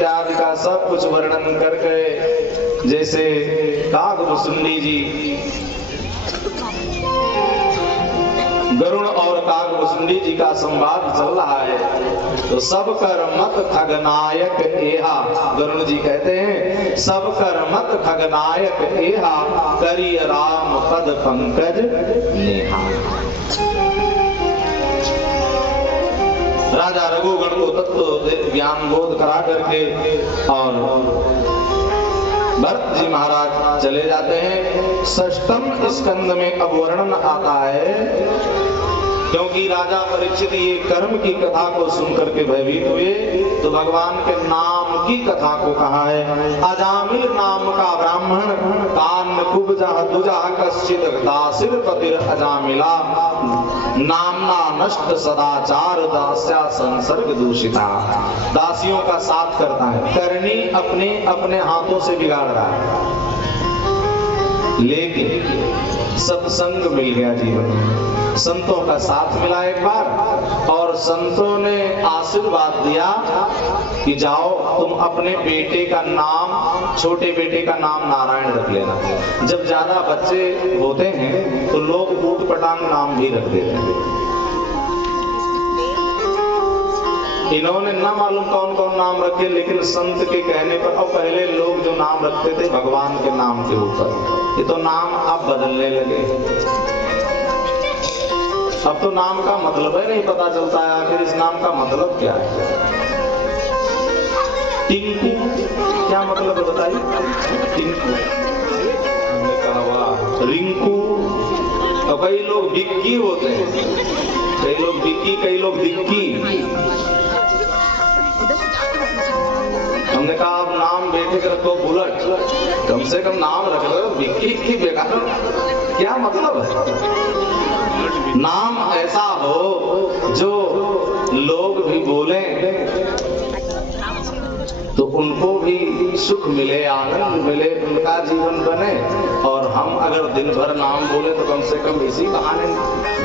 इत्यादि का सब कुछ वर्णन कर गए। जैसे काकभुसुंडी जी, गरुड़ और काकभुसुंडी जी का संवाद चल रहा है। तो सब कर मत खगनायक एहा, गरुड़ जी कहते हैं सब कर मत खगनायक एहा, करी राम पद पंकज नेहा। राजा रघुगण को तत्व ज्ञान बोध करा करके और भरत जी महाराज चले जाते हैं। षष्ठम स्कंद में अब वर्णन आता है, क्योंकि राजा परीक्षित ये कर्म की कथा को सुनकर के भयभीत हुए, तो भगवान के नाम की कथा को कहा है। अजामिल नाम का ब्राह्मण कान कुब्जा दुजा कश्चित दासिर पतिर अजामिला, नामना नष्ट सदाचार दास्या संसर्ग दूषिता। दासियों का साथ करता है, करनी अपने अपने हाथों से बिगाड़ रहा है, लेकिन सत्संग मिल गया जीवन में, संतों का साथ मिला एक बार, और संतों ने आशीर्वाद दिया कि जाओ तुम अपने बेटे का नाम, छोटे बेटे का नाम नारायण रख लेना। जब ज्यादा बच्चे होते हैं तो लोग ऊट पटांग नाम भी रख देते हैं। इन्होंने न मालूम कौन कौन नाम रखे, लेकिन संत के कहने पर, और पहले लोग जो नाम रखते थे भगवान के नाम के ऊपर, ये तो नाम अब बदलने लगे। अब तो नाम का मतलब ही नहीं पता चलता है, आखिर इस नाम का मतलब क्या है। टिंकू क्या मतलब है बताइए? टिंकू, हमने कहा वाह। रिंकू, और कई लोग डिक्की होते हैं, कई लोग डिक्की, कई लोग दिक्की। हमने कहा अब नाम बेटे का रखो बुलेट, कम से कम नाम रख लो, विक्की बेकार, क्या मतलब है? नाम ऐसा हो जो लोग भी बोले तो उनको भी सुख मिले, आनंद मिले, उनका जीवन बने, और हम अगर दिन भर नाम बोले तो कम से कम इसी बहाने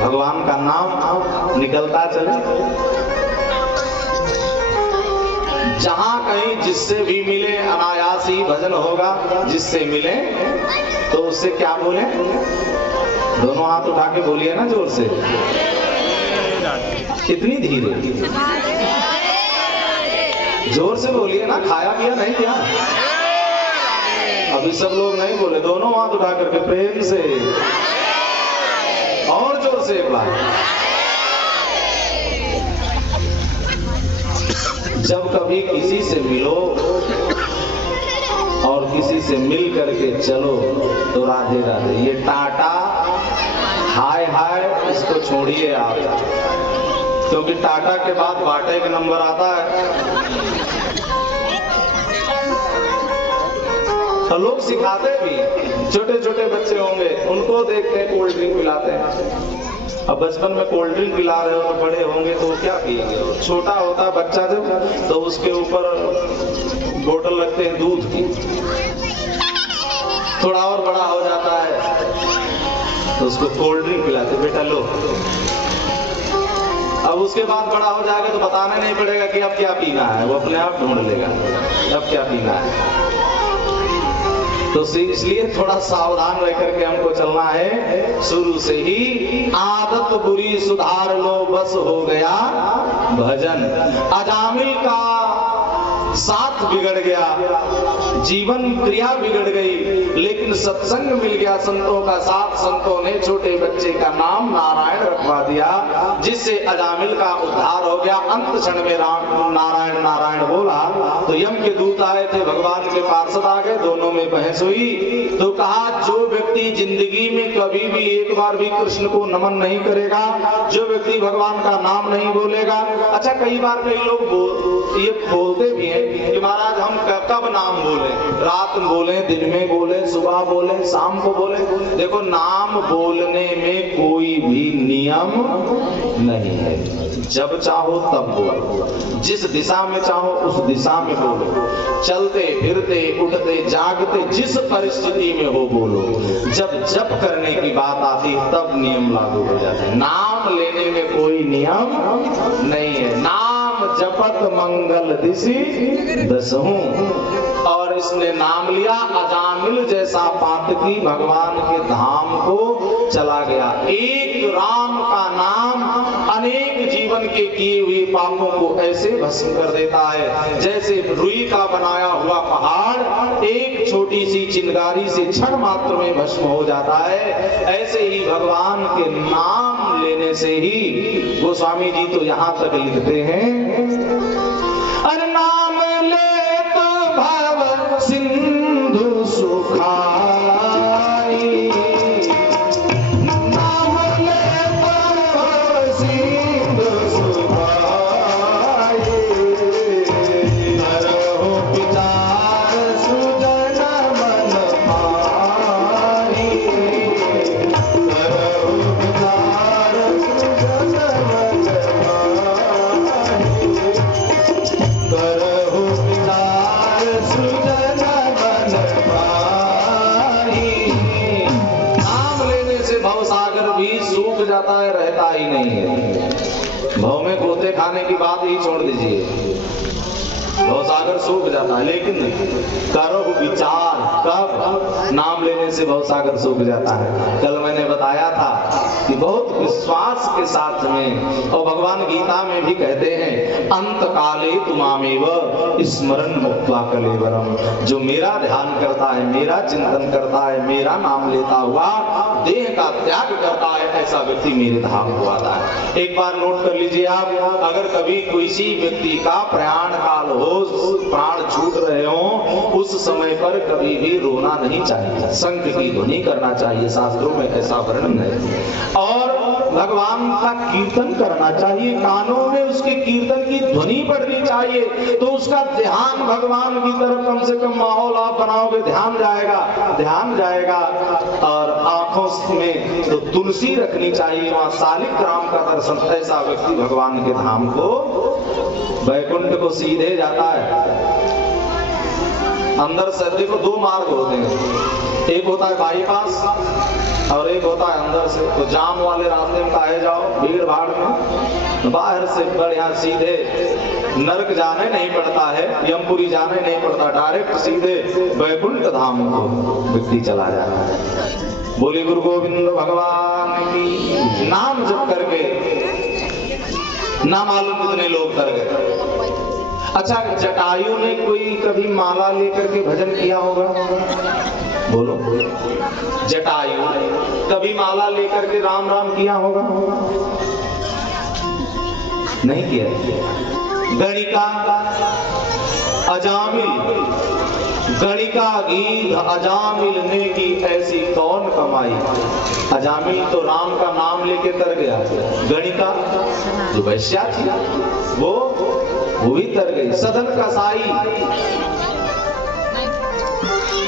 भगवान का नाम निकलता चले। जहां कहीं जिससे भी मिले अनायास ही भजन होगा, जिससे मिले तो उससे क्या बोले? दोनों हाथ उठा के बोलिए ना जोर से, इतनी धीरे, जोर से बोलिए ना। खाया पिया नहीं क्या? अभी सब लोग नहीं बोले, दोनों हाथ उठा करके प्रेम से और जोर से एक बार। जब कभी किसी से मिलो और किसी से मिल करके चलो तो राधे राधे, ये टाटा हाय हाय इसको छोड़िए आप, क्योंकि टाटा के बाद बाटे का नंबर आता है। तो लोग सिखाते भी, छोटे छोटे बच्चे होंगे उनको देखते हैं कोल्ड ड्रिंक पिलाते हैं। अब बचपन में कोल्ड ड्रिंक पिला रहे हो तो बड़े होंगे तो क्या पिएंगे? छोटा होता बच्चा जब, तो उसके ऊपर बोतल रखते हैं दूध की, थोड़ा और बड़ा हो जाता है तो उसको कोल्ड ड्रिंक पिलाते, बेटा लो। अब उसके बाद बड़ा हो जाएगा तो बताना नहीं पड़ेगा कि अब क्या पीना है, वो अपने आप ढूंढ लेगा अब क्या पीना है। तो इसलिए थोड़ा सावधान रह करके हमको चलना है। शुरू से ही आदत बुरी सुधार लो, बस हो गया भजन। अजामिल का साथ बिगड़ गया, जीवन क्रिया बिगड़ गई, लेकिन सत्संग मिल गया, संतों का साथ। संतों ने छोटे बच्चे का नाम नारायण रखवा दिया, जिससे अजामिल का उद्धार हो गया। अंत क्षण में राम नारायण नारायण बोला तो यम के दूत आए थे, भगवान के पार्षद आ गए, दोनों में बहस हुई। तो कहा जो व्यक्ति जिंदगी में कभी भी एक बार भी कृष्ण को नमन नहीं करेगा, जो व्यक्ति भगवान का नाम नहीं बोलेगा। अच्छा, कई बार कई लोग ये बोलते भी हैं कि महाराज हम कब नाम बोले, रात में बोले, दिन में बोले, सुबह बोले, शाम को बोले। देखो, नाम बोलने में कोई भी नियम नहीं है, जब चाहो तब बोलो, जिस दिशा में चाहो उस दिशा में बोलो, चलते फिरते उठते जागते जिस परिस्थिति में हो बोलो। जब जप करने की बात आती तब नियम लागू हो जाते। नाम लेने में कोई नियम नहीं है, नाम जपत मंगल दिशि दसहूं। और इसने नाम लिया अजामिल जैसा पातकी भगवान के धाम को चला गया। एक राम का नाम अनेक जीवन के किए हुए पापों को ऐसे भस्म कर देता है जैसे रुई का बनाया हुआ पहाड़ एक छोटी सी चिंगारी से क्षण मात्र में भस्म हो जाता है। ऐसे ही भगवान के नाम लेने से ही गोस्वामी जी तो यहाँ तक लिखते हैं, अरे नाम ले तो भव सिंधु सुखाई, नाम ले तो भव सिंधु सुखाई, करो विचार सुजन मन पाई, करो विचार सुजन मन पाई, करो विचार सुजन मन पाई। नाम लेने से भवसागर भी सूख जाता है, रहता ही नहीं है। भव में गोते खाने की बात ही छोड़ दीजिए, भवसागर सूख जाता है। लेकिन करो विचार, कब? नाम लेने से भवसागर सूख जाता है। कल मैंने बताया था कि बहुत विश्वास के साथ में, और भगवान गीता में भी कहते हैं अंत काले तुमामेव स्मरण मुक्त्वा कलेवरम। जो मेरा ध्यान करता है, मेरा चिंतन करता है, मेरा नाम लेता हुआ देह का त्याग करता है, ऐसा व्यक्ति मेरे धाम को आता है। एक बार नोट कर लीजिए आप, अगर कभी किसी व्यक्ति का प्रयाण काल हो, प्राण छूट रहे हो, उस समय पर कभी भी रोना नहीं चाहिए, शंख की ध्वनि करना चाहिए, शास्त्रों में ऐसा वर्णन है। और भगवान का कीर्तन करना चाहिए, कानों में उसके कीर्तन की ध्वनि पड़नी चाहिए, तो उसका ध्यान भगवान की तरफ कम से कम माहौल आप बनाओगे, ध्यान जाएगा। और आंखों में तो तुलसी रखनी चाहिए, वहां शालिक राम का दर्शन, ऐसा व्यक्ति भगवान के धाम को, वैकुंठ को सीधे जाता है। अंदर से देखो दो मार्ग होते हैं, एक होता है बाईपास और एक होता है अंदर से। तो जाम वाले रास्ते में काहे जाओ, भीड़ भाड़ में, बाहर से बढ़िया सीधे नरक जाने नहीं पड़ता है, यमपुरी जाने नहीं पड़ता, डायरेक्ट सीधे वैकुंठ धाम को व्यक्ति चला जाता है। बोले गुरु गोविंद भगवान की। नाम जप करके ना मालूम कितने लोग कर गए। अच्छा, जटायु ने कोई कभी माला लेकर के भजन किया होगा? बोलो, जटायु कभी माला लेकर के राम राम किया होगा? नहीं किया। गणिका अजामिल, गणिका गीत अजामिल ने की ऐसी कौन कमाई। अजामिल तो राम का नाम लेके तर गया, गणिका जो वैश्या थी वो भी तर गई, सदन कसाई,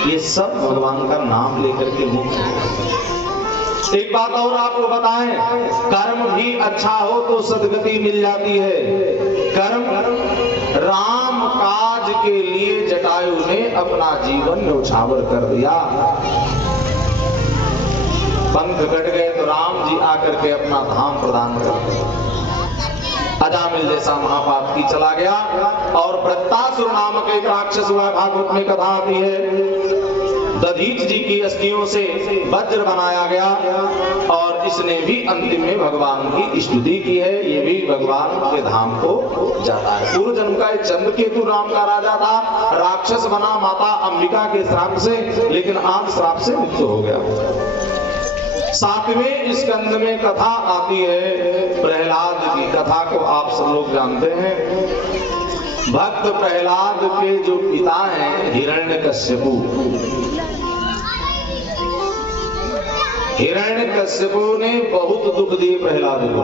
ये सब भगवान का नाम लेकर के मुक्त। एक बात और आपको बताएं, कर्म भी अच्छा हो तो सदगति मिल जाती है। कर्म राम काज के लिए जटायु ने अपना जीवन न्यौछावर कर दिया। पंख कट गए तो राम जी आकर के अपना धाम प्रदान कर दिया। अजामिल जैसा महापाप की चला गया। और प्रत्यासुर नामक एक राक्षस हुआ, भागवत में कथा आती है। दधीच जी की अस्थियों से वज्र बनाया गया और इसने भी अंतिम में भगवान की स्तुति की है। ये भी भगवान के धाम को जाता है। पूर्व जन्म का एक चंद्रकेतु नाम का राजा था, राक्षस बना माता अंबिका के श्राप से, लेकिन आज श्राप से मुक्त हो गया। 7वें स्कंद में कथा आती है प्रहलाद की। कथा को आप सब लोग जानते हैं। भक्त प्रहलाद के जो पिता हैं हिरण्यकश्यपु, हिरण्यकश्यपु ने बहुत दुख दिए प्रहलाद को,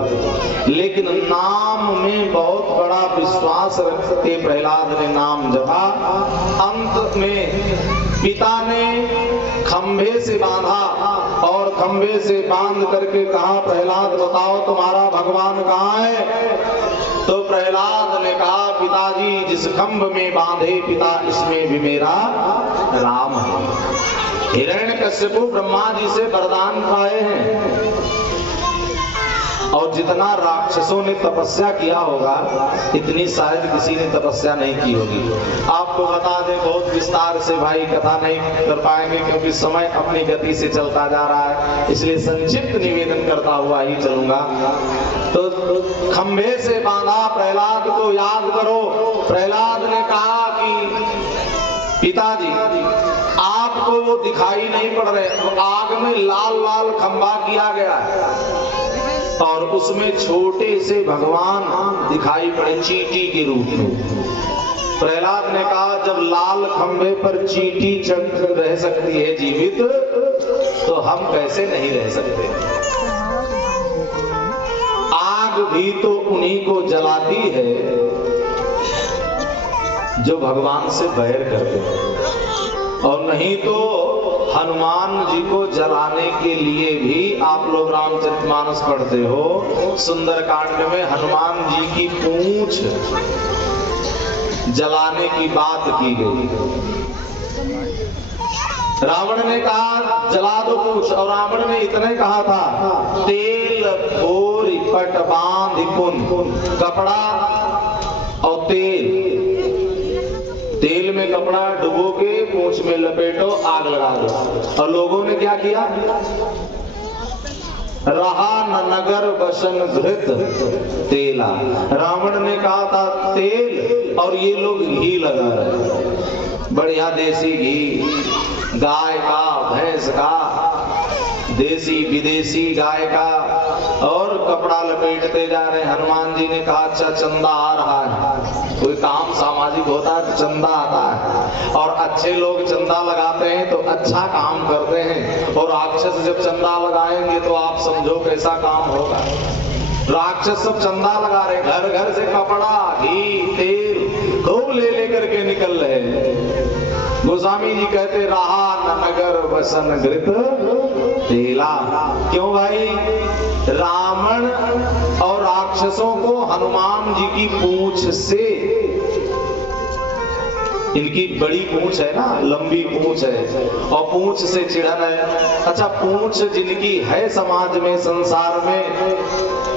लेकिन नाम में बहुत बड़ा विश्वास रखते प्रहलाद ने नाम जपा। अंत में पिता ने खंभे से बांधा और खंभे से बांध करके कहा, प्रहलाद बताओ तुम्हारा भगवान कहाँ है? तो प्रहलाद ने कहा, पिताजी जिस खंभ में बांधे पिता, इसमें भी मेरा राम है। हिरण्यकश्यपु ब्रह्मा जी से वरदान पाए हैं और जितना राक्षसों ने तपस्या किया होगा इतनी शायद किसी ने तपस्या नहीं की होगी। आपको बता दें, बहुत विस्तार से भाई कथा नहीं कर पाएंगे क्योंकि समय अपनी गति से चलता जा रहा है, इसलिए संक्षिप्त निवेदन करता हुआ ही चलूंगा। तो खंभे से बांधा प्रहलाद को याद करो। प्रहलाद ने कहा कि पिताजी आपको वो दिखाई नहीं पड़ रहे, तो आग में लाल लाल खंभा किया गया है और उसमें छोटे से भगवान दिखाई पड़े चींटी के रूप में। प्रहलाद ने कहा जब लाल खंभे पर चींटी चढ़ रह सकती है जीवित, तो हम कैसे नहीं रह सकते। आग भी तो उन्हीं को जलाती है जो भगवान से बैर करते हैं, और नहीं तो हनुमान जी को जलाने के लिए भी आप लोग रामचरितमानस पढ़ते हो, सुंदरकांड में हनुमान जी की पूंछ जलाने की बात की गई। रावण ने कहा जला दो पूंछ, और रावण ने इतने कहा था तेल भोरी पट बांध पुन, कपड़ा और तेल में कपड़ा डुबो के पूंछ में लपेटो, आग लगा दो। और लोगों ने क्या किया, रहा न नगर बसन घृत तेला। रावण ने कहा था तेल और ये लोग घी लगा रहे, बढ़िया देसी घी, गाय का, भैंस का, देसी विदेशी गाय का, और कपड़ा लपेटते जा रहे। हनुमान जी ने कहा अच्छा चंदा आ रहा है, कोई काम सामाजिक होता है तो चंदा आता है, और अच्छे लोग चंदा लगाते हैं तो अच्छा काम करते हैं, और राक्षस जब चंदा लगाएंगे तो आप समझो कैसा काम होगा। राक्षस सब चंदा लगा रहे, घर घर से कपड़ा, घी, तेल खूब ले लेकर के निकल रहे। गोस्वामी जी कहते रहा न नगर बसन घृत तेला। क्यों भाई, रावण और राक्षसों को हनुमान जी की पूंछ से, इनकी बड़ी पूंछ है ना, लंबी पूंछ है, और पूंछ से चिढ़न है। अच्छा पूंछ जिनकी है समाज में, संसार में,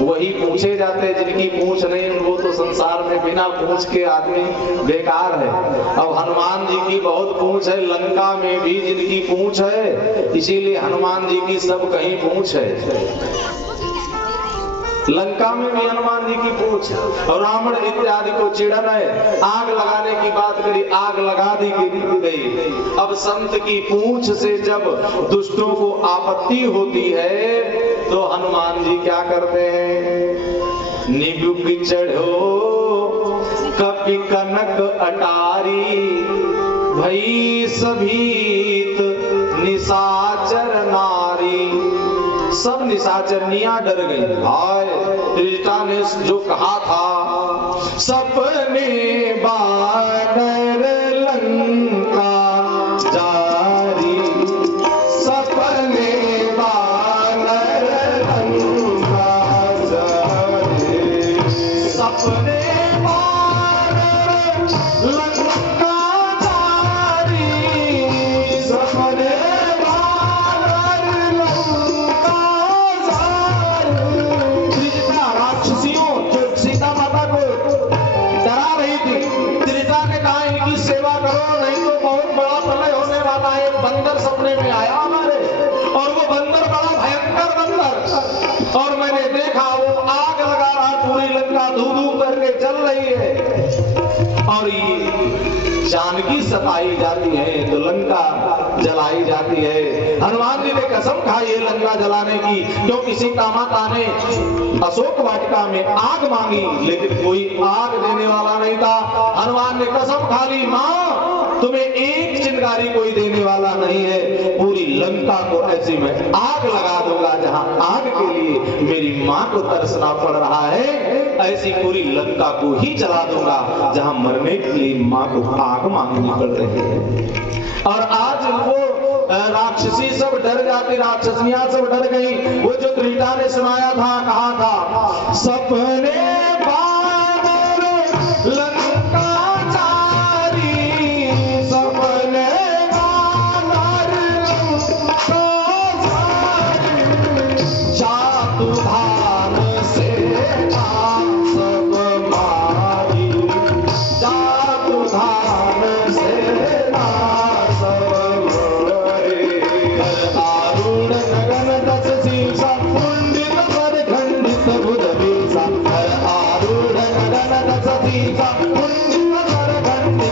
वही पूछे जाते हैं, जिनकी पूंछ नहीं वो तो संसार में बिना पूंछ के आदमी बेकार है। अब हनुमान जी की बहुत पूंछ है, लंका में भी जिनकी पूंछ है, इसीलिए हनुमान जी की सब कहीं पूंछ है। लंका में भी हनुमान जी की पूंछ, और रावण इत्यादि को चिढ़न है। आग लगाने की बात करी, आग लगा दी गई। अब संत की पूंछ से जब दुष्टों को आपत्ति होती है तो हनुमान जी क्या करते हैं, निबुक चढ़ो कपि कनक अटारी, भई सभीत निशाचर नारी। सब निशाचरनियां डर गई। हाय, त्रिजटा ने जो कहा था सपने बानर लंका जारी, सपने बानर लंका जारी, सपने बानर लंका जारी, सपने बंदर सपने में आया हमारे, और वो बंदर बड़ा भयंकर बंदर, और मैंने देखा वो आग लगा रहा, पूरी लंका धू धू करके चल रही है, और ये जानकी सताई जाती है तो लंका जलाई जाती है। हनुमान जी ने कसम खाई है लंका जलाने की, क्योंकि सीता माता ने अशोक वाटिका में आग मांगी लेकिन कोई आग देने वाला नहीं था। हनुमान ने कसम खा ली, माँ तुम्हें एक चिंगारी कोई देने वाला नहीं है, पूरी लंका को ऐसी मैं आग लगा दूंगा, जहां आग के लिए मेरी माँ को तरसना पड़ रहा है, ऐसी पूरी लंका को ही जला दूंगा जहां मरने के लिए माँ को आग मांगनी पड़ रही है। और आज वो राक्षसी सब डर जाती, राक्षसनियां सब डर गई। वो जो त्रिजटा ने सुनाया था, कहा था सपने बानर लंका जारी, सपने बानर लंका जारी, जातु भान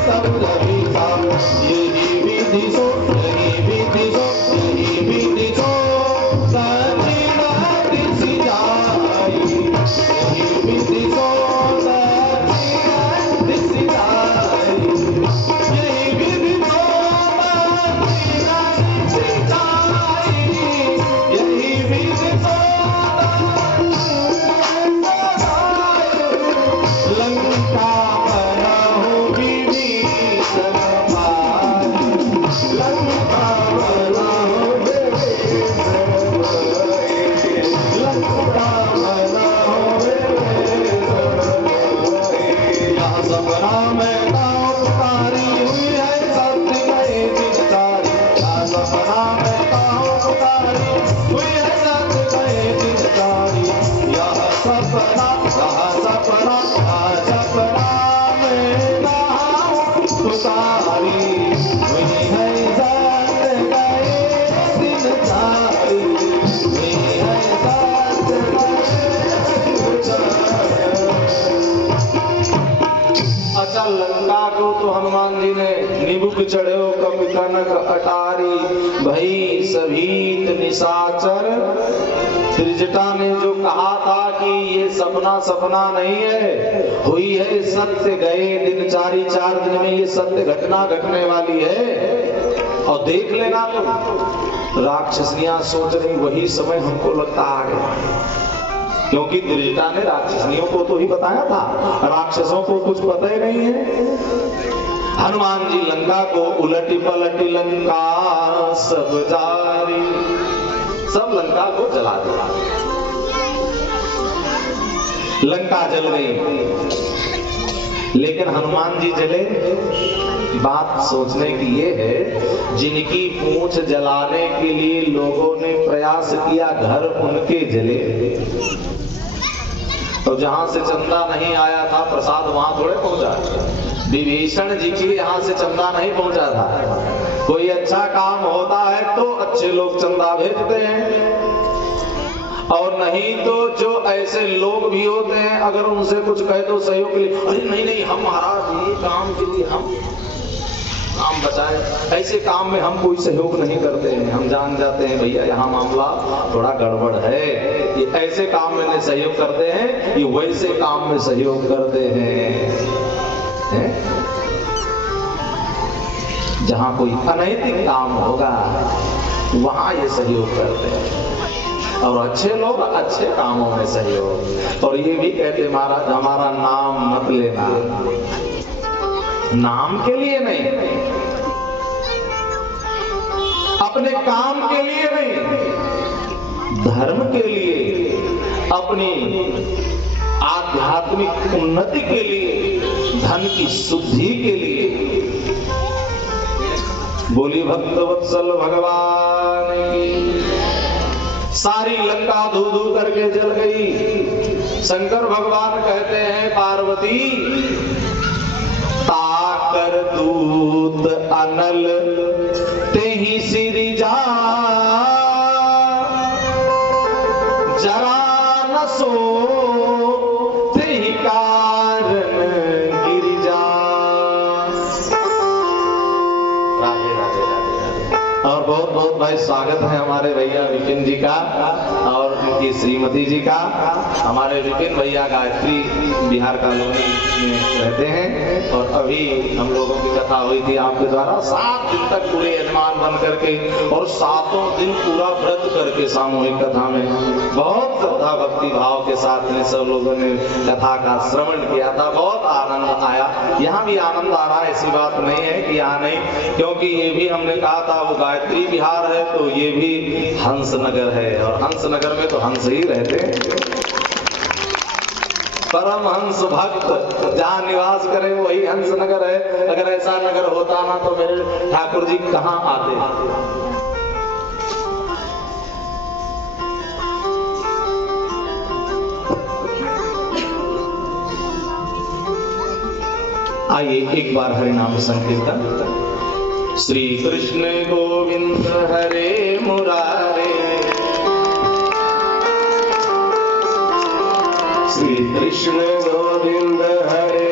सब जगी साम, यही विधि सो, यही विधि सो, यही विधि सो, सच्ची बात सी जाई, यही विधि सो, सच्ची बात सी जाई, यही विधि सो, सच्ची बात सी जाई, यही विधि सो, लंका बनाओ विभीषण भाई, लंका बनाओ विभीषण भाई, लंका बनाओ विभीषण भाई। यहाँ सपना में गाँव पुकारी हुई है सत्य गए दिनचारी, यहाँ सपना में गाँव पुकारी हुई है सत्य गए दिनचारी, यह सपना में गाँव पुकारी हुई है सत्य गए दिनचारी, हुई है सत्य गए दिनचारी। अच्छा, लंका को तो हनुमान जी ने निबुक चढ़ो कपि कनक अटारी, भई सभीत निशाचर। त्रिजटा ने जो कहा था कि ये सपना सपना नहीं है, हुई है सत्य गए दिनचारी, 4 दिन में ये सत्य घटना घटने वाली है। और देख लेना तुम, राक्षसनियां सोच रही वही समय हमको लगता आ गया, क्योंकि त्रिजटा ने राक्षसनियों को तो ही बताया था, राक्षसों को कुछ पता ही नहीं है। हनुमान जी लंका को उलटी पलटी लंका सब जारी, सब लंका को जला दिया, लंका जल गई। लेकिन हनुमान जी जले, बात सोचने की ये है, जिनकी पूंछ जलाने के लिए लोगों ने प्रयास किया, घर उनके जले। तो जहां से चंदा नहीं आया था प्रसाद वहां थोड़े पहुंचा। विभीषण जी के यहाँ से चंदा नहीं पहुंचा था। कोई अच्छा काम होता है तो अच्छे लोग चंदा भेजते हैं, और नहीं तो जो ऐसे लोग भी होते हैं, अगर उनसे कुछ कह दो सहयोग के लिए, अरे नहीं नहीं हम महाराज ये काम के लिए हम काम बचाए, ऐसे काम में हम कोई सहयोग नहीं करते हैं। हम जान जाते हैं भैया यहाँ मामला थोड़ा गड़बड़ है, ये ऐसे काम में नहीं सहयोग करते हैं, ये वैसे काम में सहयोग करते हैं। जहां कोई अनैतिक काम होगा वहां ये सहयोग करते हैं, और अच्छे लोग अच्छे कामों में सहयोग। और ये भी कहते महाराज हमारा नाम मत लेना, नाम के लिए नहीं, अपने काम के लिए नहीं, धर्म के लिए, अपनी आध्यात्मिक उन्नति के लिए, धन की शुद्धि के लिए। बोली भक्तवत्सल भगवान की। सारी लंका धू धू करके जल गई। शंकर भगवान कहते हैं पार्वती ताकर दूत अनल तेहि सिरि जा, जरा न सो तेहि कारण गिरि जा। राधे राधे राधे राधे। और बहुत बहुत भाई स्वागत है हमारे भैया विपिन जी का और उनकी श्रीमती जी का। हमारे विपिन भैया गायत्री बिहार कॉलोनी में रहते हैं, और अभी हम लोगों की कथा हुई थी आपके द्वारा। 7 दिन तक पूरे यजमान बन करके और 7 दिन पूरा व्रत करके सामूहिक कथा में बहुत श्रद्धा भक्ति भाव के साथ में सब लोगों ने कथा का श्रवण किया था। बहुत आनंद आया। यहाँ भी आनंद आ रहा है, ऐसी बात नहीं है कि यहाँ नहीं, क्योंकि ये भी हमने कहा था वो गायत्री बिहार है तो ये भी हंसनगर है, और हंसनगर में तो हंस ही रहते हैं। परम हंस भक्त जहाँ निवास करे वही हंस नगर है। अगर ऐसा नगर होता ना तो मेरे ठाकुर जी कहाँ आते। आइए एक बार हरि नाम संकीर्तन। श्री कृष्ण गोविंद हरे मुरारे, श्री कृष्ण गोविंद हरे